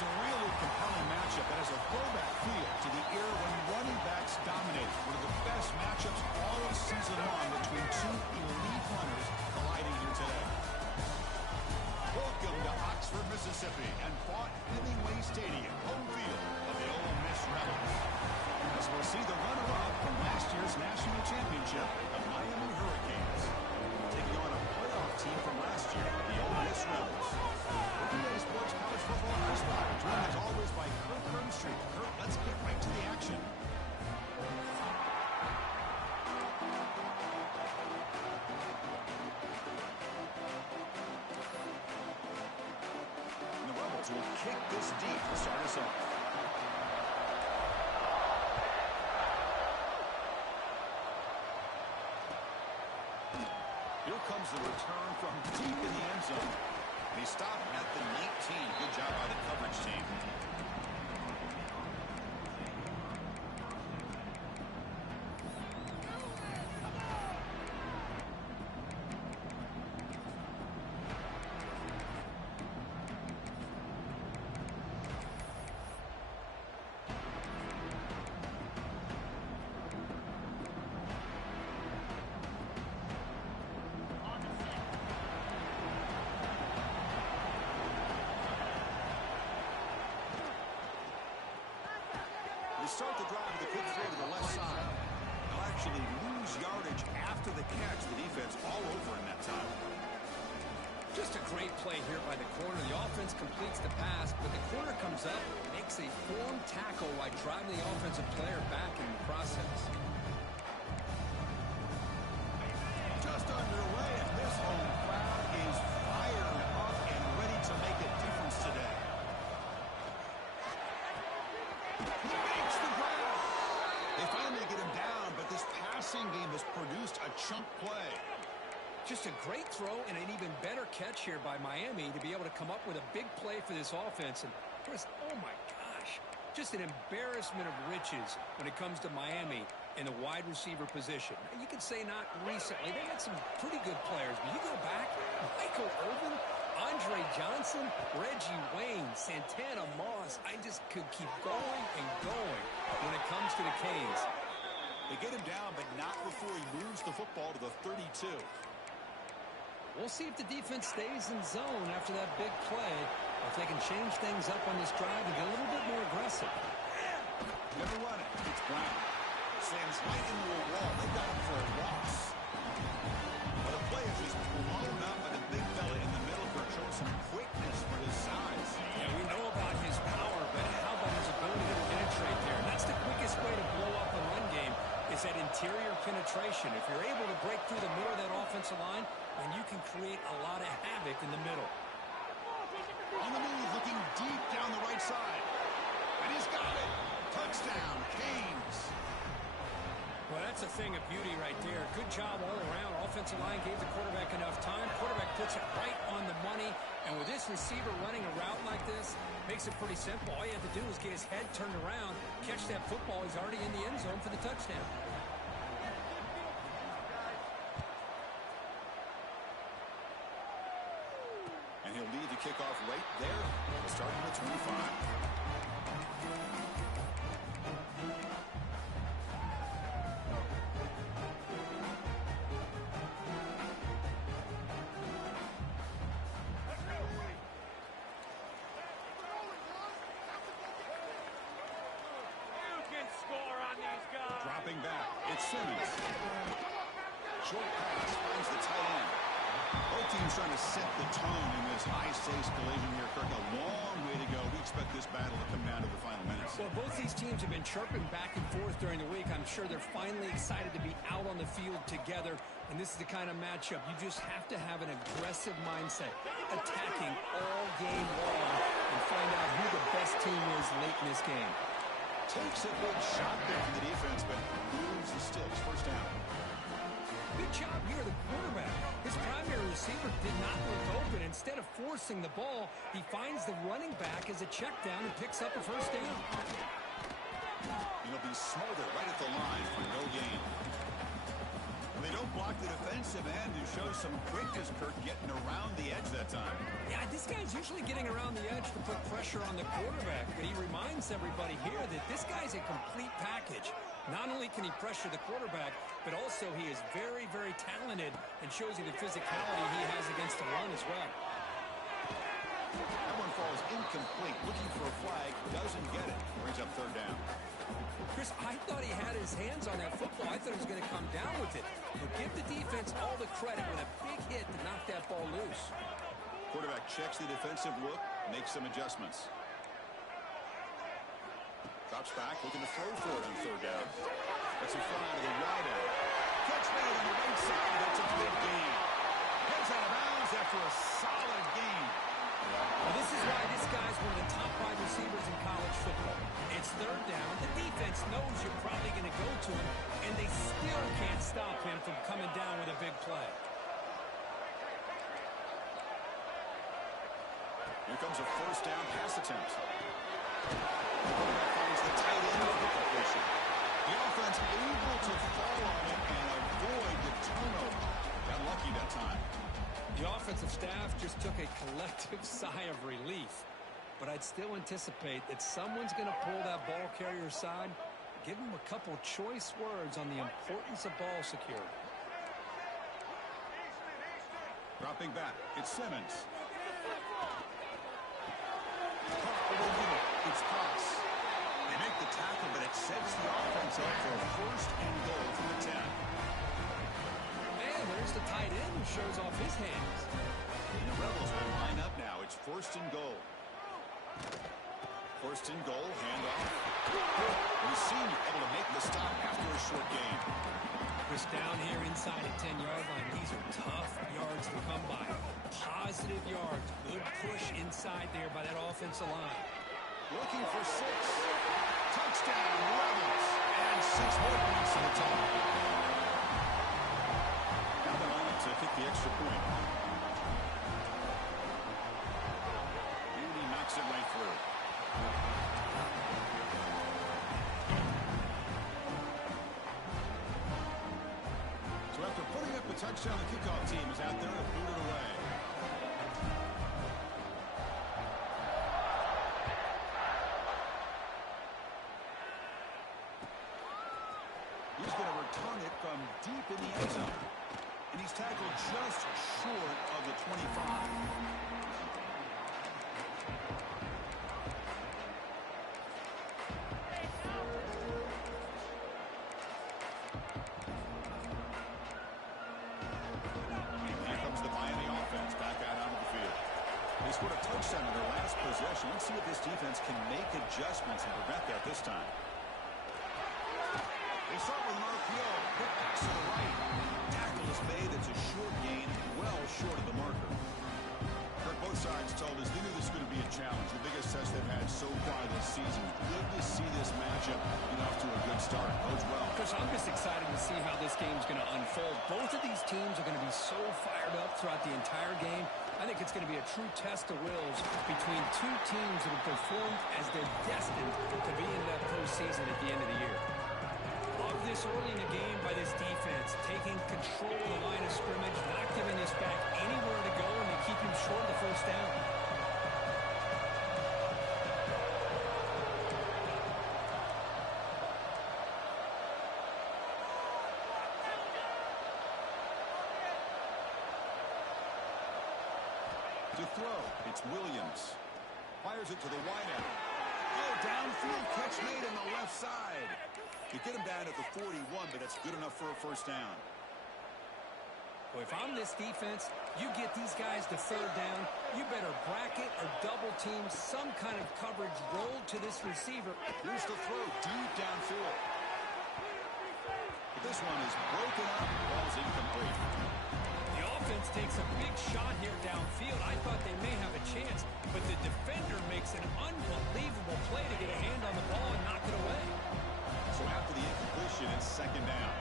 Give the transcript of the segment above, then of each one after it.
It's a really compelling matchup that has a throwback feel to the era when running backs dominated. One of the best matchups all season long between two elite runners colliding here today. Welcome to Oxford, Mississippi, and fought Hemingway Stadium, home field of the Ole Miss Rebels. As we'll see the runner-up from last year's national championship, the Miami Hurricanes, taking on a playoff team from last year, the Ole Miss Rebels. Today's Sports College Football Horsepower, joined as always by Kurt Hermstreet. Kurt, let's get right to the action. And the Rebels will kick this deep to start us off. Here comes the return from deep in the end zone. He stopped at the 19. Good job by the coverage team. Start the drive with a quick throw to the left side. They'll actually lose yardage after the catch. The defense all over in that time. Just a great play here by the corner. The offense completes the pass, but the corner comes up, makes a form tackle while driving the offensive player back in the process. Just underway, and this home crowd is fired up and ready to make a difference today. They finally get him down, but this passing game has produced a chunk play. Just a great throw and an even better catch here by Miami to be able to come up with a big play for this offense. And Chris, oh my gosh, just an embarrassment of riches when it comes to Miami in the wide receiver position. And you can say not recently. They had some pretty good players, but you go back, Michael Irvin, Andre Johnson, Reggie Wayne, Santana Moss. I just could keep going and going when it comes to the Canes. They get him down, but not before he moves the football to the 32. We'll see if the defense stays in zone after that big play, or if they can change things up on this drive and get a little bit more aggressive. Never run it. It's Brown. Sends right into a wall. They got him for a loss. But the play is just blown up by the big fella in the middle for showing some quickness for his size. Yeah, we know about his power, but how about his ability to penetrate there? And that's the quickest way to blow up the run game is that interior penetration. If you're able to break through the middle of that offensive line, then you can create a lot of havoc in the middle. On the move, looking deep down the right side. And he's got it. Touchdown, Canes. Well, that's a thing of beauty right there. Good job all around. Offensive line gave the quarterback enough time. Quarterback puts it right on the money. And with this receiver running a route like this, makes it pretty simple. All you have to do is get his head turned around, catch that football. He's already in the end zone for the touchdown. And he'll lead the kickoff right there, starting at 25. Dropping back, it's Simmons. Short pass finds the tight end. Both teams trying to set the tone in this high-stakes collision here, Kirk. A long way to go. We expect this battle to come down to the final minutes. Well, both these teams have been chirping back and forth during the week. I'm sure they're finally excited to be out on the field together. And this is the kind of matchup you just have to have an aggressive mindset, attacking all game long and find out who the best team is late in this game. Takes a big shot there from the defense, but moves the sticks. First down. Good job here, the quarterback. His primary receiver did not look open. Instead of forcing the ball, he finds the running back as a check down and picks up a first down. He'll be smothered right at the line for no gain. They don't block the defensive end, who shows some quickness, Kirk, getting around the edge that time. Yeah, this guy's usually getting around the edge to put pressure on the quarterback, but he reminds everybody here that this guy's a complete package. Not only can he pressure the quarterback, but also he is very, very talented and shows you the physicality he has against the run as well. That one falls incomplete. Looking for a flag, doesn't get it. Brings up third down. Chris, I thought he had his hands on that football. I thought he was going to come down with it. But give the defense all the credit with a big hit to knock that ball loose. Quarterback checks the defensive look, makes some adjustments. Drops back, looking to throw for it on third down. That's a fly to the wide end. Catch made on the right side. That's a big gain. Heads out of bounds after a solid gain. Well, this is why this guy's one of the top wide receivers in college football. It's third down. The defense knows you're probably going to go to him, and they still can't stop him from coming down with a big play. Here comes a first down pass attempt. The quarterback finds the tight end for the completion. The offense able to fall on it and avoid the turnover. Got lucky that time. The offensive staff just took a collective sigh of relief. But I'd still anticipate that someone's going to pull that ball carrier aside, give him a couple choice words on the importance of ball security. Dropping back, it's Simmons. Caught over the middle, it's Cross. They make the tackle, but it sets the offense up for a first and goal from the 10. And there's the tight end who shows off his hands. And the Rebels will line up now. It's first and goal. First and goal, handoff. Senior able to make the stop after a short gain. Chris, down here inside the 10-yard line, these are tough yards to come by. Positive yards. Good push inside there by that offensive line. Looking for 6. Touchdown, Rebels. And 6 more points to the top. Now the line to kick the extra point. And he knocks it right through. So after putting up a touchdown, the kickoff team is out there to boot it away. He's going to return it from deep in the end zone. And he's tackled just short of the 25. Scored a touchdown in their last possession. Let's see if this defense can make adjustments and prevent that this time. They start with an RPO. Quick pass to the right. Tackle is made. It's a short gain, well short of the marker. Kirk, both sides told us they knew this was going to be a challenge. The biggest test they've had so far this season. Good to see this matchup get off to a good start. Bodes well. Chris, I'm just excited to see how this game's going to unfold. Both of these teams are going to be so fired up throughout the entire game. I think it's going to be a true test of wills between two teams that have performed as they're destined to be in that postseason at the end of the year. Love this early in the game by this defense, taking control of the line of scrimmage, not giving this back anywhere to go, and they keep him short of the first down. To throw, it's Williams. Fires it to the wideout. Oh, downfield catch made on the left side. You get him down at the 41, but that's good enough for a first down. Well, if I'm this defense, you get these guys to third down, you better bracket or double team some kind of coverage roll to this receiver. Here's the throw, deep downfield. But this one is broken up. Ball's incomplete. The offense takes a big shot here downfield. I thought they may have a chance, but the defender makes an unbelievable play to get a hand on the ball and knock it away. So after the incompletion, it's second down.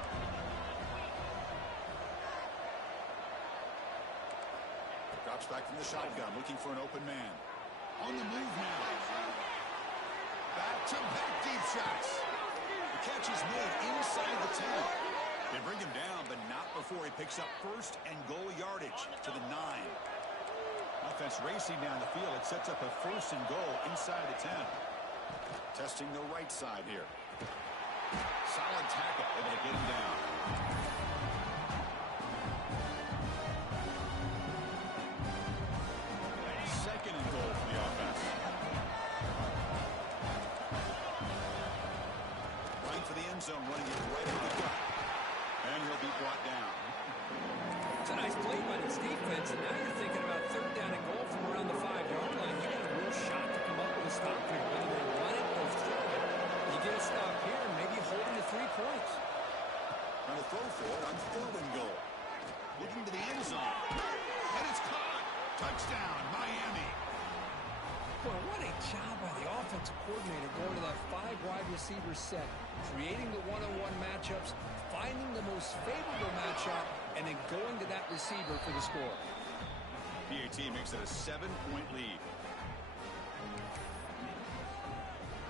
Drops back from the shotgun, looking for an open man. On the move now. Back-to-back deep shots. The catch is made inside the 10. They bring him down, but not before he picks up first and goal yardage to the 9. Offense racing down the field. It sets up a first and goal inside the 10. Testing the right side here. Solid tackle, able to get him down. Second and goal for the offense. Running for the end zone, running it right into the gut. And he'll be brought down. It's a nice play by this defense, and now you're thinking about third down and goal from around the 5-yard line. You got a real shot to come up with a stop here, whether they run it or throw it. You get a stop here, and maybe holding to 3 points. Trying to throw for it on third and goal. Looking to the end zone. And it's caught. Touchdown, Miami. Well, what a job by the offensive coordinator going to that 5-wide receiver set, creating the one-on-one matchups, finding the most favorable matchup, and then going to that receiver for the score. PAT makes it a 7-point lead.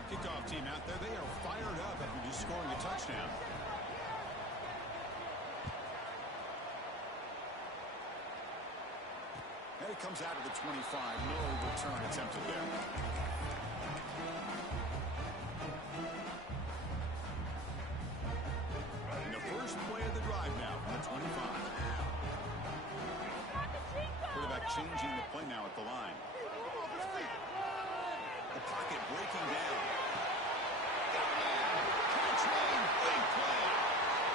Kickoff team out there, they are fired up after just scoring a touchdown. And it comes out of the 25. No return attempted there. And the first play of the drive now from the 25. Quarterback changing the play now at the line. The pocket breaking down. Got a man. Catch made. Big play.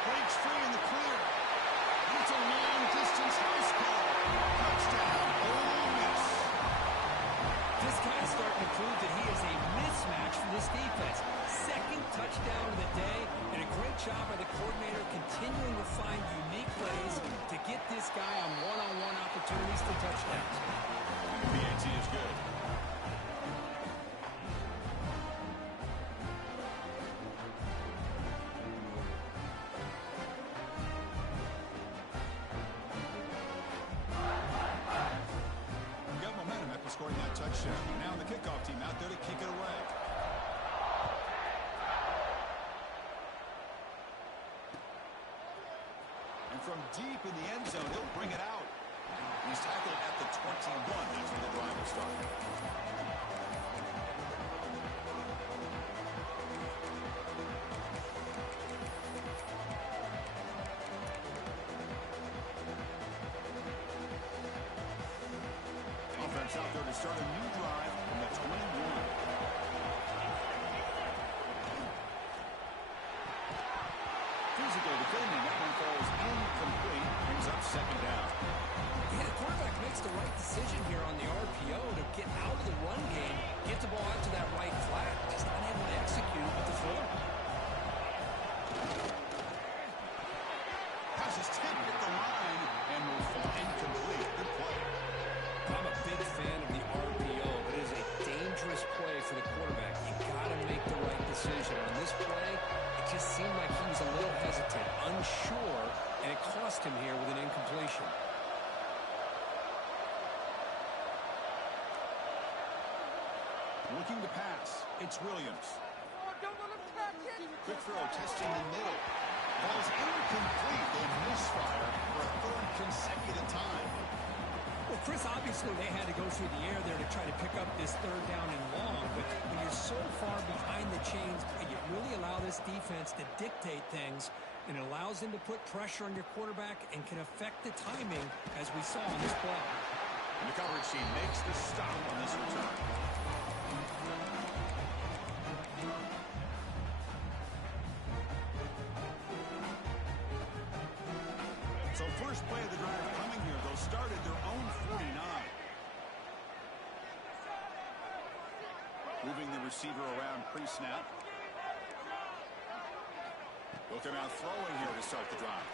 Breaks free in the clear. And it's a long-distance house call. Touchdown. Ole Miss. This guy's starting to prove that he is a mismatch for this defense. Second touchdown of the day, and a great job by the coordinator continuing to find unique plays to get this guy on one-on-one opportunities for touchdowns. The PAT is good. Got momentum after scoring that touchdown. Now the kickoff team out there to kick it away. And from deep in the end zone, he'll bring it out. He's tackled at the 21. That's where the drive will start. Offense out there to start a new drive from the 21. Physical defending. That one falls incomplete. Brings up second down. Yeah, the quarterback makes the right decision here on the RPO to get out of the run game, get the ball out to that right flat, just not able to execute with the throw. Passes tipped at the line and will fall incomplete. Good play. I'm a big fan of the RPO, but it is a dangerous play for the quarterback. You got to make the right decision. On this play, it just seemed like he was a little hesitant, unsure, and it cost him here with an incompletion. Looking to pass. It's Williams. Quick throw, testing the middle. Falls incomplete. They misfire for a third consecutive time. Well, Chris, obviously they had to go through the air there to try to pick up this third down and long, but when you're so far behind the chains, you really allow this defense to dictate things, and it allows them to put pressure on your quarterback and can affect the timing, as we saw on this play. And the coverage team makes the stop on this return. So first play of the drive coming here. They'll start at their own 49. Moving the receiver around pre-snap. They'll come out throwing here to start the drive.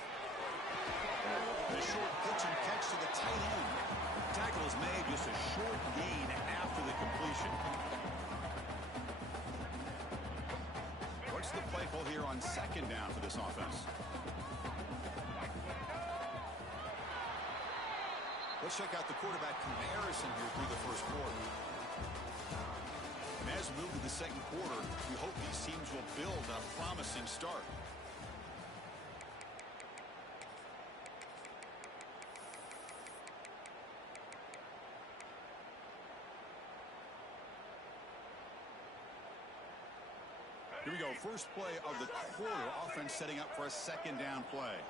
The short pitch and catch to the tight end. Tackle is made, just a short gain after the completion. What's the play call here on second down for this offense? Let's check out the quarterback comparison here through the first quarter. And as we move to the second quarter, we hope these teams will build a promising start. Here we go. First play of the quarter. Offense setting up for a second down play.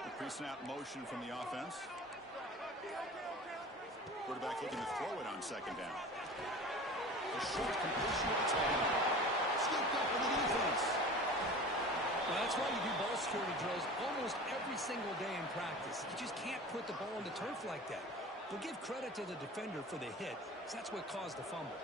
The pre-snap motion from the offense. Quarterback looking to throw it on second down. A short completion of the tight end. Scooped up with the defense. Well, that's why you do ball security drills almost every single day in practice. You just can't put the ball on the turf like that. But give credit to the defender for the hit, because that's what caused the fumble.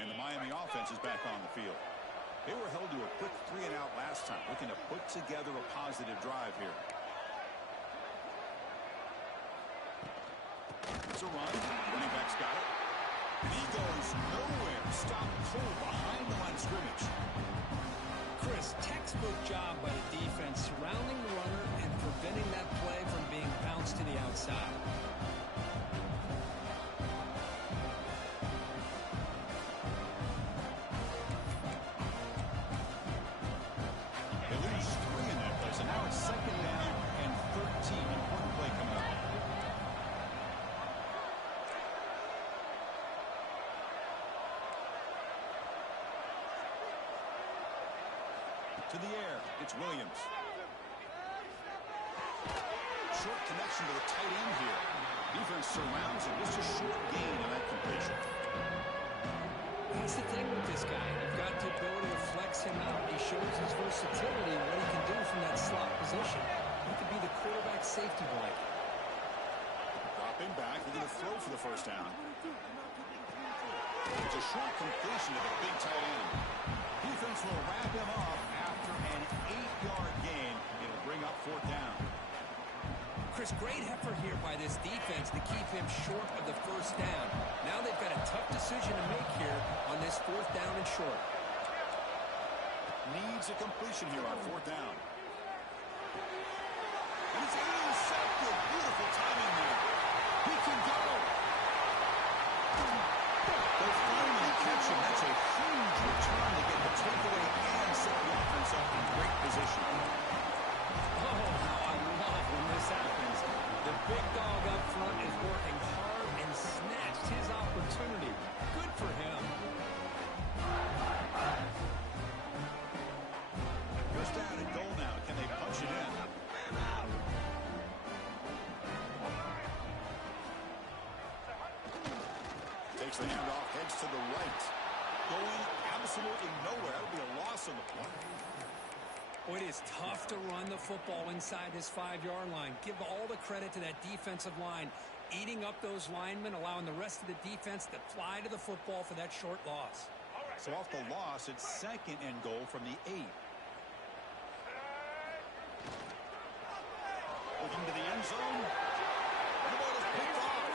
And the Miami offense is back on the field. They were held to a quick 3-and-out last time, looking to put together a positive drive here. It's a run. Running back's got it. And he goes nowhere. Stopped cold behind the line of scrimmage. Chris, textbook job by the defense surrounding the runner and preventing that play from being bounced to the outside. To the air, it's Williams. Short connection to the tight end here. Defense surrounds him. Just a short gain on that completion. That's the thing with this guy. You've got the ability to flex him out. He shows his versatility and what he can do from that slot position. He could be the quarterback safety blanket. Drop him back. He's going to throw for the first down. It's a short completion to the big tight end. Defense will wrap him up after an 8-yard gain. It'll bring up fourth down. Chris, great effort here by this defense to keep him short of the first down. Now they've got a tough decision to make here on this fourth down and short. Needs a completion here on fourth down. And it's intercepted. Beautiful timing there. He can go. They'll finally catch him. That's a huge return to get the takeaway and set the offense up in great position. Oh, how I love when this happens. The big dog up front is working hard and snatched his opportunity. Good for him. First down and goal now. Can they punch it in? Takes the handoff, heads to the right. Going absolutely nowhere. That would be a loss on the play. Well, it is tough to run the football inside this 5-yard line. Give all the credit to that defensive line. Eating up those linemen, allowing the rest of the defense to fly to the football for that short loss. So off the loss, it's second and goal from the 8. Looking to the end zone. The ball is picked off.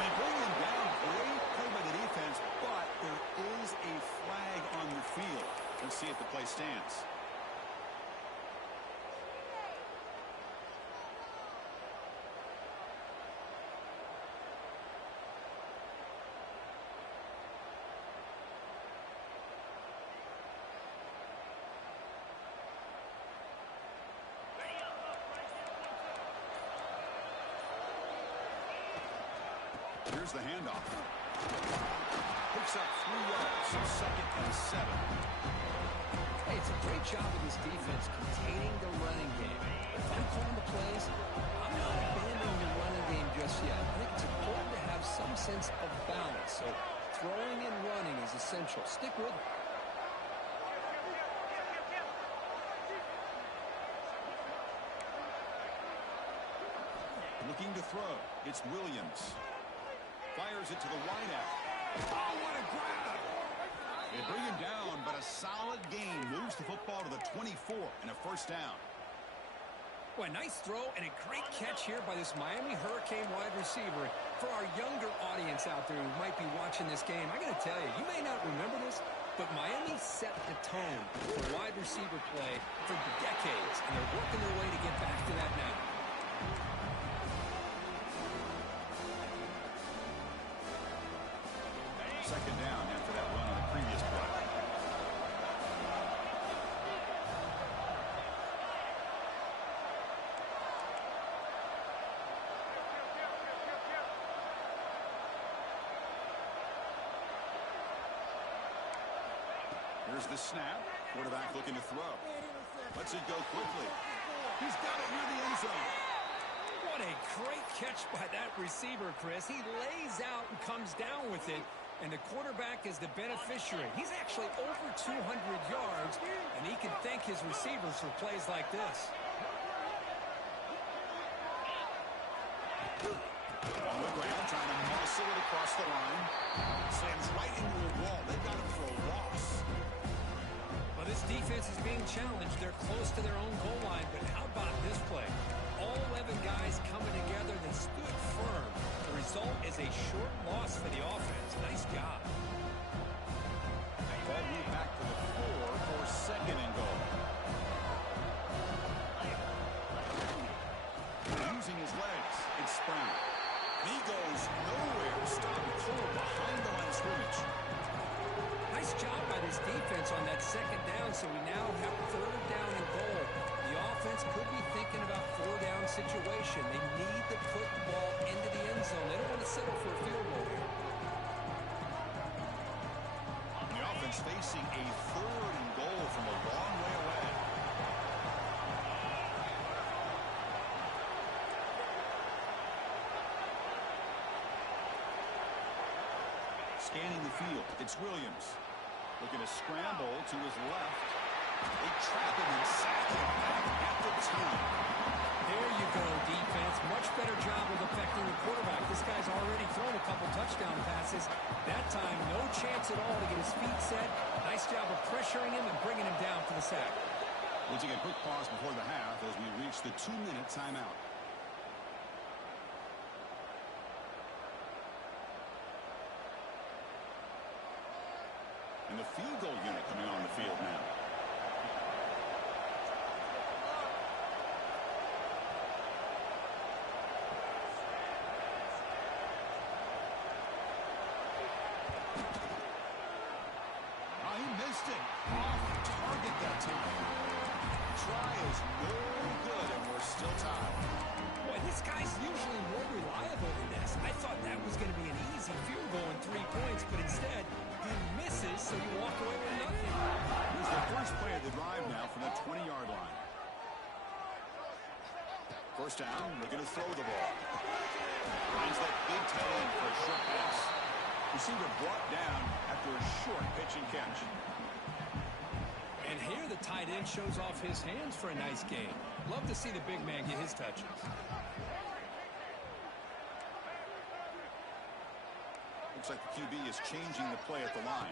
They bring him down. Great play by the defense, but there is a flag on the field. Let's see if the play stands. Here's the handoff. Picks up 3 yards, so 2nd and 7. Hey, it's a great job of this defense containing the running game. If I'm calling the plays, I'm not abandoning the running game just yet. I think it's important to have some sense of balance. So throwing and running is essential. Stick with it. Looking to throw. It's Williams. Fires it to the wideout. Oh, what a grab! They bring him down, but a solid gain moves the football to the 24 and a 1st down. Well, a nice throw and a great catch here by this Miami Hurricane wide receiver. For our younger audience out there who might be watching this game, I got to tell you, you may not remember this, but Miami set the tone for wide receiver play for decades, and they're working their way to get back to that now. Second down after that run on the previous play. Here's the snap. Quarterback looking to throw. Lets it go quickly. He's got it near the end zone. What a great catch by that receiver, Chris. He lays out and comes down with it. And the quarterback is the beneficiary. He's actually over 200 yards, and he can thank his receivers for plays like this. On the ground, trying to muscle it across the line. Slams right into a wall. They've got him for a loss. Well, this defense is being challenged. They're close to their own goal line, but how about this play? All 11 guys coming together. They stood firm. The result is a short loss for the offense. Nice job. Ball moved back to the 4 for 2nd and goal. Using his legs, it's Brown. He goes nowhere. Stopped cold behind the line of scrimmage. Nice job by this defense on that 2nd down, so we now have 3rd down and goal. The offense could be thinking about 4-down situation. They need to put the ball into the end zone. They don't want to settle for a field goal here. The offense facing a 3rd and goal from a long way away. Scanning the field, it's Williams. Looking to scramble to his left. They trap him and sack him back at the 10. There you go, defense. Much better job of affecting the quarterback. This guy's already thrown a couple touchdown passes. That time, no chance at all to get his feet set. Nice job of pressuring him and bringing him down for the sack. We'll take a quick pause before the half as we reach the 2-minute timeout. And the field goal unit coming on the field now. He missed it. Off target that time. Try is no good, and we're still tied. Boy, this guy's usually more reliable than this. I thought that was going to be an easy field goal and 3 points, but instead, he misses, so you walk away with nothing. Here's the first play of the drive now from the 20-yard line. First down, they're going to throw the ball. Finds that big tight end for a short pass. Receiver brought down after a short pitch and catch. And here the tight end shows off his hands for a nice game. Love to see the big man get his touches. Looks like the QB is changing the play at the line.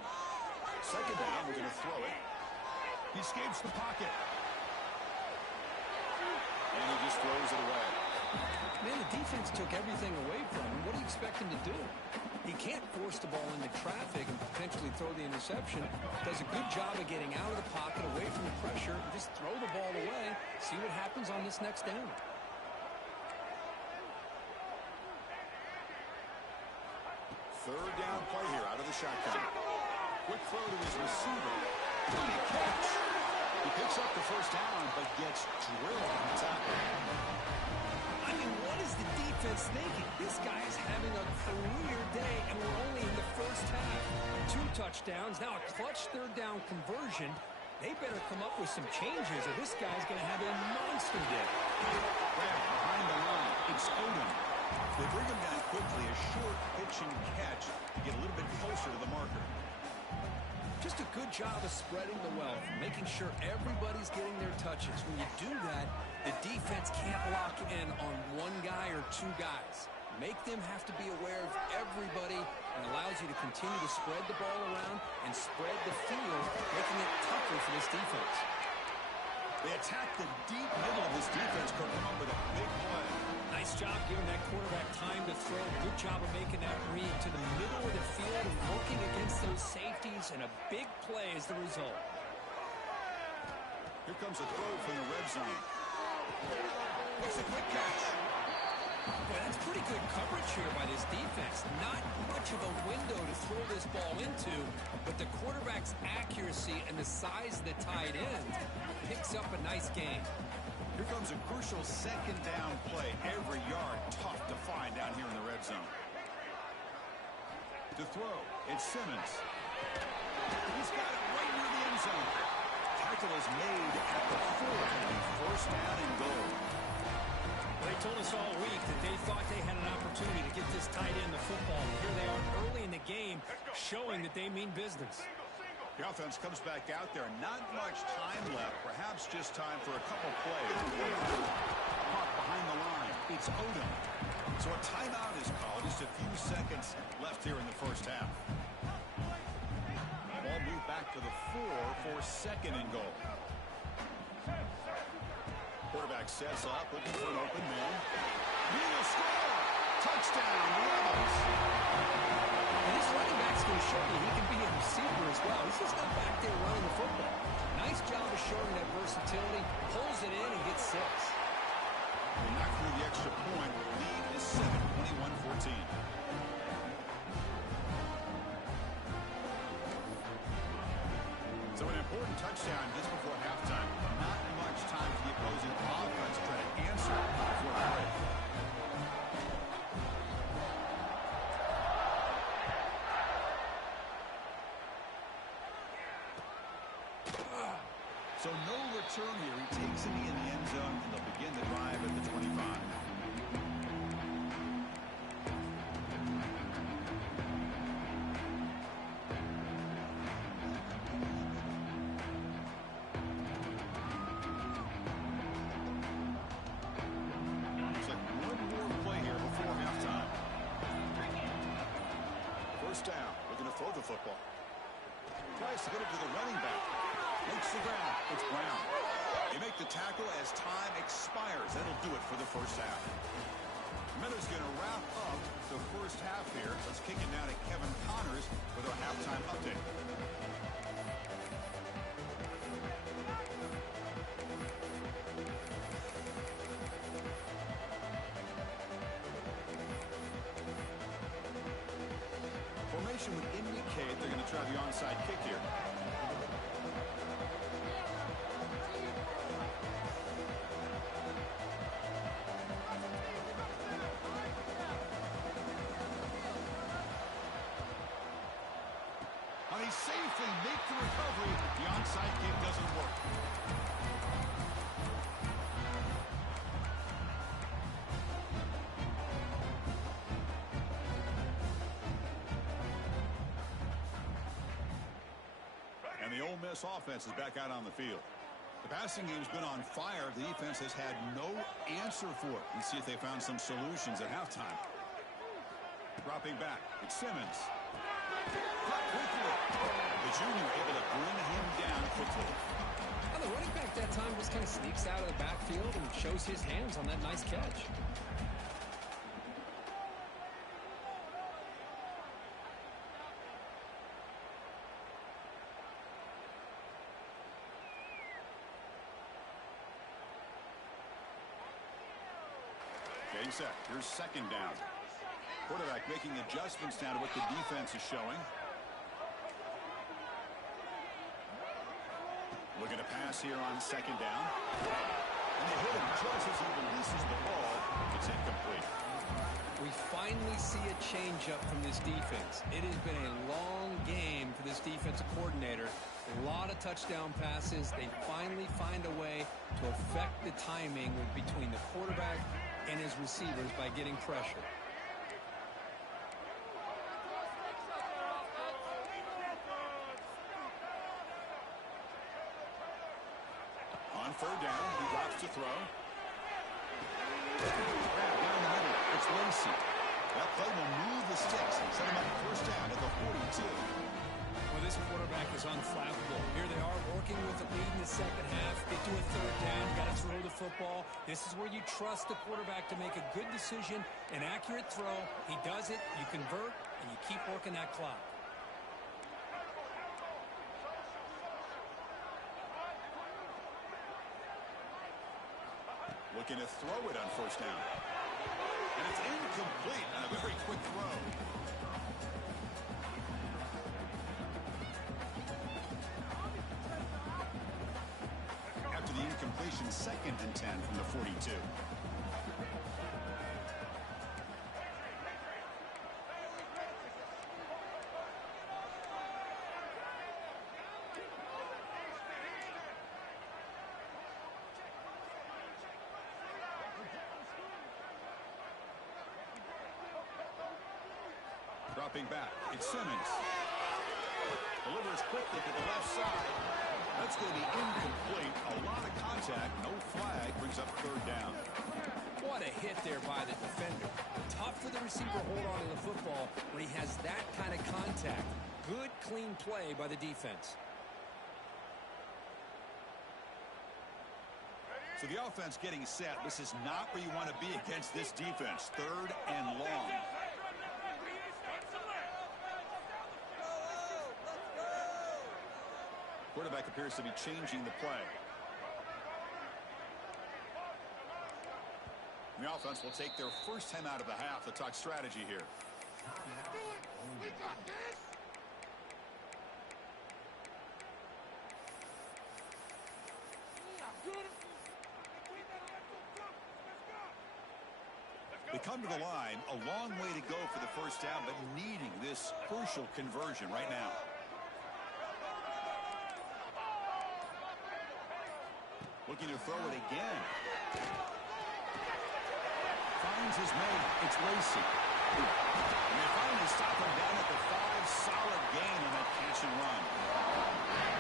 Second down, we're going to throw it. He escapes the pocket. And he just throws it away. Man, the defense took everything away from him. What do you expect him to do? He can't force the ball into traffic and potentially throw the interception. Does a good job of getting out of the pocket, away from the pressure, and just throw the ball away. See what happens on this next down. Third down play here out of the shotgun. Quick throw to his receiver. What a catch. He picks up the first down, but gets drilled on the tackle. I mean, what is the defense defense thinking? This guy is having a career day, and we're only in the first half. 2 touchdowns, now a clutch third down conversion. They better come up with some changes, or this guy's going to have a monster day. Behind the line, it's Odom. They bring him down quickly, a short pitch and catch to get a little bit closer to the marker. Just a good job of spreading the wealth, making sure everybody's getting their touches. When you do that, the defense can't lock in on 1 guy or 2 guys. Make them have to be aware of everybody, and allows you to continue to spread the ball around and spread the field, making it tougher for this defense. They attack the deep middle of this defense, coming up with a big play. Nice job giving that quarterback time to throw. Good job of making that read to the middle of the field and working against those safeties, and a big play is the result. Here comes a throw from the red zone. It's a quick catch. Boy, that's pretty good coverage here by this defense. Not much of a window to throw this ball into, but the quarterback's accuracy and the size of the tight end picks up a nice gain. Here comes a crucial second down play. Every yard tough to find down here in the red zone. To throw, it's Simmons. He's got it right near the end zone. Tackle is made at the 4, first down and goal. They told us all week that they thought they had an opportunity to get this tight end the football. Here they are early in the game, showing that they mean business. The offense comes back out there. Not much time left. Perhaps just time for a couple plays. Caught behind the line. It's Odom. So a timeout is called. Just a few seconds left here in the first half. Ball moved back to the 4 for second and goal. Quarterback sets up, looking for an open man. He'll score! Touchdown, Rebels! And this running back's going to show you he can be a receiver as well. He's just not back there running the football. Nice job of showing that versatility. Pulls it in and gets 6. Well, not through the extra point. Lead is 7, 21-14. So an important touchdown just before halftime. Not much time for the opposing offense to try to answer before the break. So no return here. He takes it in the end zone, and they'll begin the drive at the 25. Looks like one more play here before halftime. First down. We're going to throw the football. Tries to get it to the running back. Makes the ground. It's Brown. They make the tackle as time expires. That'll do it for the first half. Miller's going to wrap up the first half here. Let's kick it down to Kevin Connors with our halftime update. Formation would indicate they're going to try the onside kick here. They safely make the recovery. The onside kick doesn't work. And the Ole Miss offense is back out on the field. The passing game's been on fire. The defense has had no answer for it. Let's see if they found some solutions at halftime. Dropping back, it's Simmons. The junior able to bring him down quickly. Well, the running back that time just kind of sneaks out of the backfield and shows his hands on that nice catch. Getting set. Here's second down. Quarterback making adjustments now to what the defense is showing. Looking to pass here on second down. And they hit him just as he releases the ball. It's incomplete. We finally see a change-up from this defense. It has been a long game for this defensive coordinator. A lot of touchdown passes. They finally find a way to affect the timing between the quarterback and his receivers by getting pressure. On third down, he drops to throw. Grab down the middle. It's Lacey. That play will move the sticks and set him up first down at the 42. Well, this quarterback is unflappable. Here they are working with the lead in the second half. Get to a third down. Got to throw the football. This is where you trust the quarterback to make a good decision, an accurate throw. He does it. You convert, and you keep working that clock. Looking to throw it on first down. And it's incomplete on a very quick throw. After the incompletion, 2nd and 10 from the 42. Dropping back, it's Simmons. Delivers quickly to the left side. That's going to be incomplete. A lot of contact, no flag, brings up third down. What a hit there by the defender. Tough for the receiver to hold on to the football when he has that kind of contact. Good, clean play by the defense. So the offense getting set. This is not where you want to be against this defense. Third and long. Quarterback appears to be changing the play. And the offense will take their first time out of the half to talk strategy here. They come to the line, a long way to go for the first down, but needing this crucial conversion right now. Looking to throw it again. Finds his man. It's Lacey. And they finally stop him down at the 5. Solid gain on that catch and run.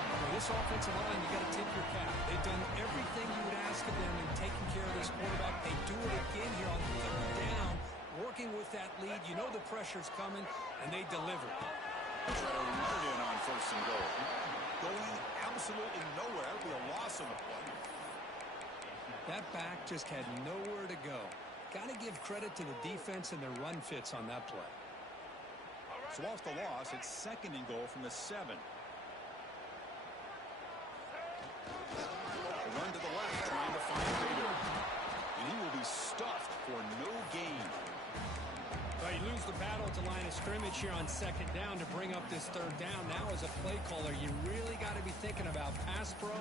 For this offensive line, you got to tip your cap. They've done everything you would ask of them in taking care of this quarterback. They do it again here on third down, working with that lead. You know the pressure's coming, and they deliver. Try to run it in on first and goal. Going absolutely nowhere. That'll be a loss of a play. That back just had nowhere to go. Got to give credit to the defense and their run fits on that play. So off the loss, it's 2nd and goal from the 7. A run to the left, trying to find Bader. And he will be stuffed for no gain. Well, you lose the battle at the line of scrimmage here on 2nd down to bring up this third down. Now as a play caller, you really got to be thinking about pass pro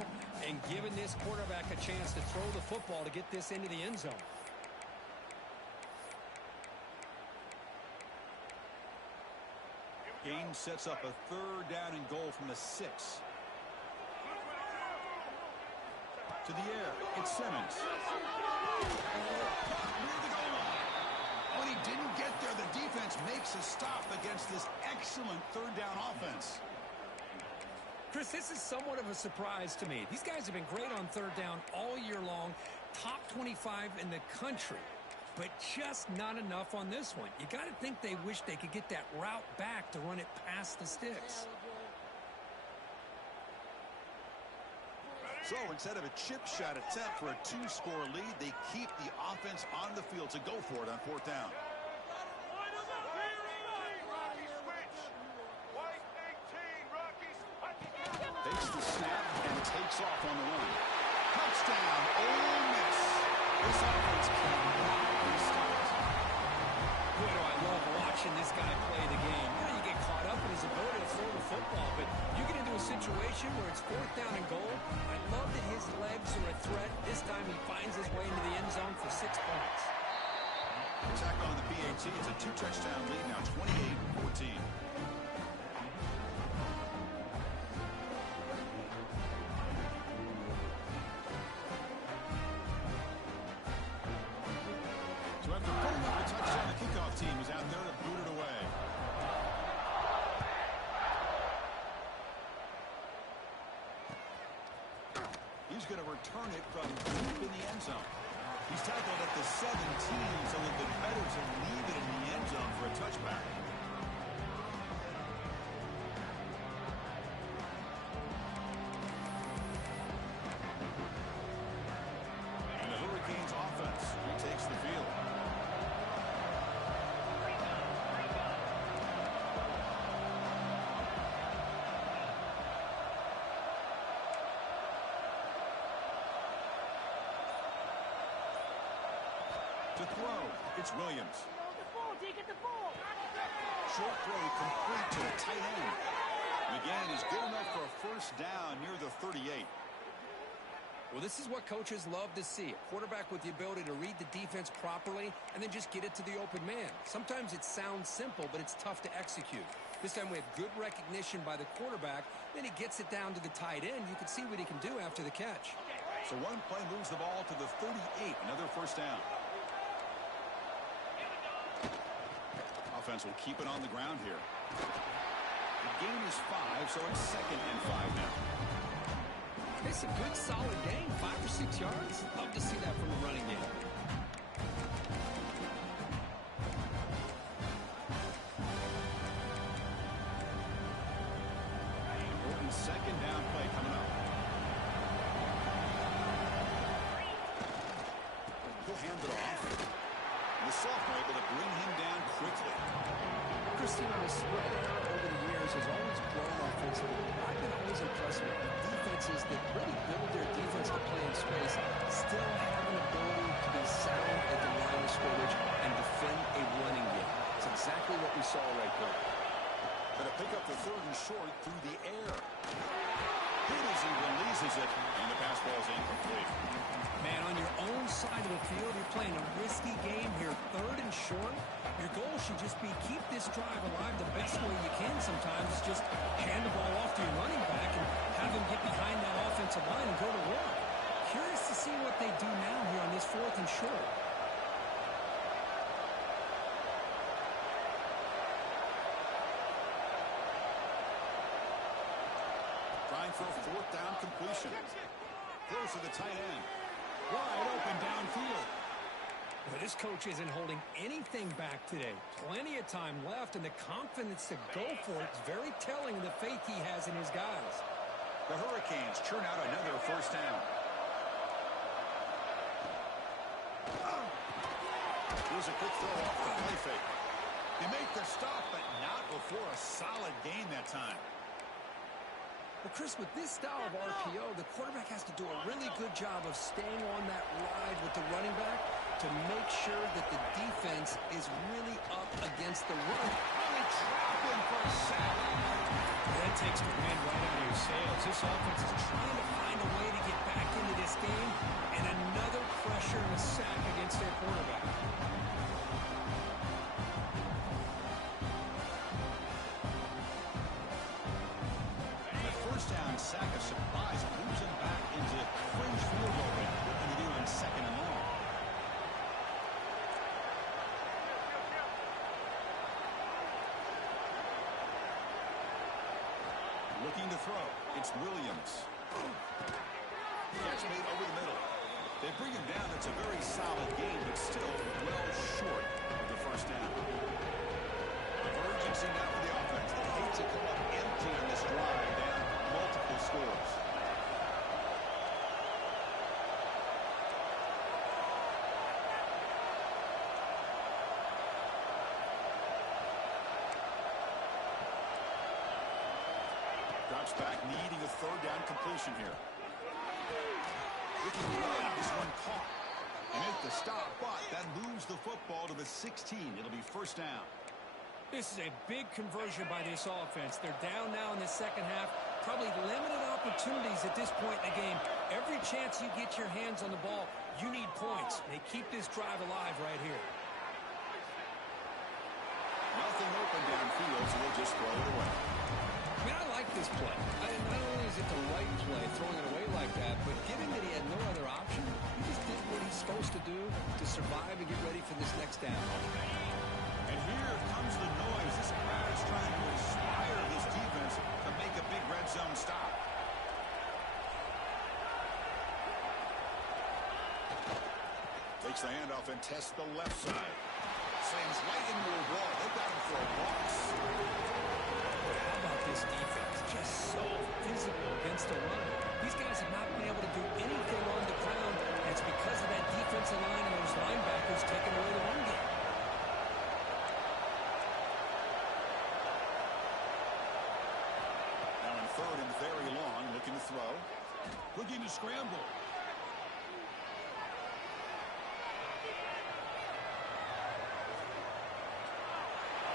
and giving this quarterback a chance to throw the football to get this into the end zone. Game sets up a third down and goal from the 6. To the air, it's Simmons. Near the goal line. When he didn't get there, the defense makes a stop against this excellent third down offense. Chris, this is somewhat of a surprise to me. These guys have been great on third down all year long, top 25 in the country, but just not enough on this one. You got to think they wish they could get that route back to run it past the sticks. So instead of a chip shot attempt for a 2-score lead, they keep the offense on the field to go for it on fourth down. Takes the snap and takes off on the run. Touchdown, Ole Miss. This offense cannot be stopped. Boy, do I love watching this guy play the game. You know, you get caught up in his ability to throw the football, but you get into a situation where it's fourth down and goal. I love that his legs are a threat. This time he finds his way into the end zone for 6 points. Attack on the PAT. It's a 2-touchdown lead now, 28-14. So after putting up a touchdown, the kickoff team is out there to boot it away. He's going to return it from deep in the end zone. He's tackled at the 17, so it'd be better to leave it in the end zone for a touchback. And the Hurricanes offense retakes the field. To throw, it's Williams. Short throw complete to the tight end. McGann is good enough for a first down near the 38. Well, this is what coaches love to see. A quarterback with the ability to read the defense properly and then just get it to the open man. Sometimes it sounds simple, but it's tough to execute. This time we have good recognition by the quarterback. Then he gets it down to the tight end. You can see what he can do after the catch. So one play moves the ball to the 38. Another first down. Offense will keep it on the ground here. The gain is 5, so it's 2nd and 5 now. It's a good, solid game, 5 or 6 yards. Love to see that from a running game. Important 2nd down play coming up. He'll hand it off. The sophomore able to bring him down quickly. Christine, on a spread out over the years has always grown offensively. I've been always impressed with defenses that really build their defense to play in space, still have an ability to be sound at the line of scrimmage and defend a running game. It's exactly what we saw right there. Gonna pick up the 3rd and short through the air. Good as he releases it, and the pass ball is incomplete. Man, on your own side of the field, you're playing a risky game here, 3rd and short. Your goal should just be keep this drive alive the best way you can sometimes. Just hand the ball off to your running back and have him get behind that offensive line and go to work. Curious to see what they do now here on this 4th and short. Trying for a 4th down completion. Close to the tight end. Wide open downfield. Well, this coach isn't holding anything back today. Plenty of time left, and the confidence to go for it is very telling of the faith he has in his guys. The Hurricanes churn out another first down. Here's a quick throw off the play fake. They make the stop, but not before a solid gain that time. Well, Chris, with this style of RPO, the quarterback has to do a really good job of staying on that ride with the running back to make sure that the defense is really up against the run. Only trapping for a sack. That takes the wind right out of your sails. This offense is trying to find a way to get back into this game, and another pressure and a sack against their quarterback. Down sack of surprise moves him back into fringe field goal range. What can you do on 2nd and long? Looking to throw. It's Williams. Catch made over the middle. They bring him down. It's a very solid game, but still well short of the first down. Urgency now for the offense. They hate to come up empty on this drive, down multiple scores. Drops back, needing a 3rd down completion here. Looking good, this one caught. They make the stop, but that moves the football to the 16. It'll be first down. This is a big conversion by this offense. They're down now in the second half. Probably limited opportunities at this point in the game. Every chance you get your hands on the ball, you need points. They keep this drive alive right here. just throw it away. I mean, I like this play. Not only is it the right play, throwing it away like that, but given that he had no other option, he just did what he's supposed to do to survive and get ready for this next down. And here comes the noise. This crowd is trying to inspire this defense to make a big red zone stop. Takes the handoff and tests the left side. Slams right into a wall. They got him for a loss. How about this defense? Just so physical against the run. These guys have not been able to do anything on the ground, and it's because of that defensive line and those linebackers taking away the run game. Now in third and very long, looking to throw. Looking to scramble.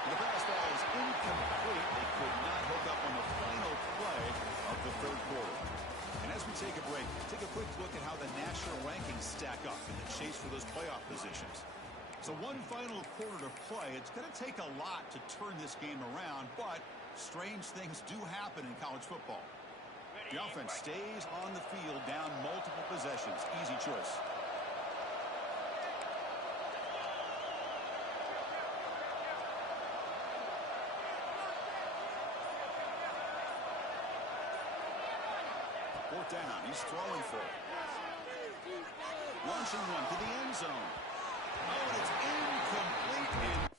The pass ball is incomplete. They could not hook up on the final play of the third quarter. And as we take a break, take a quick look at how the national rankings stack up in the chase for those playoff positions. So one final quarter to play. It's going to take a lot to turn this game around, but strange things do happen in college football. The offense stays on the field down multiple possessions. Easy choice. Fourth down. He's throwing for it. Launching one to the end zone. Oh, and it's incomplete. And